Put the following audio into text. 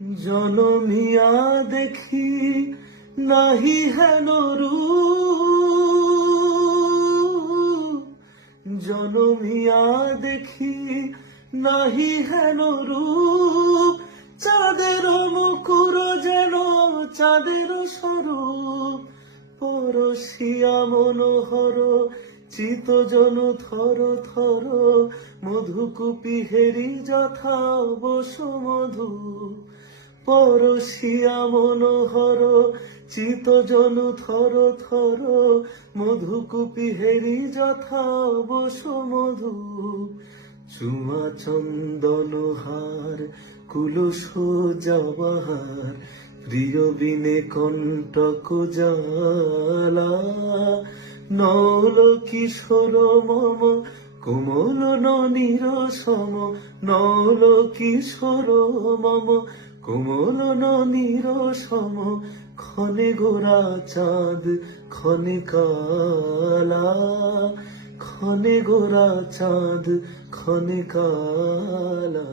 জনমিয়া দেখি নাহি হেন রূপ, জনমিয়া দেখি নাহি হেন রূপ, চাঁদের মুকুর যেন চাঁদের স্বরূপ, পরশিয়া মনোহর চিত জন থর থর, মধুকুপি হেরি যথা বসুমধু, পরশিয়া মনোহর চিত জন থর থর, মধুকুপি হেরি যথা বসুমধু, চুমা চন্দন হার কুলুষ জবাহার, প্রিয় বিনে কণ্টক জ্বালা, নল কিশোর মম কোমল ননীর সম, নল কিশোর মম কোমল ননীর সম, ক্ষণে গোরা চাঁদ ক্ষণে কালা, ক্ষণে গোরা চাঁদ ক্ষণে কালা।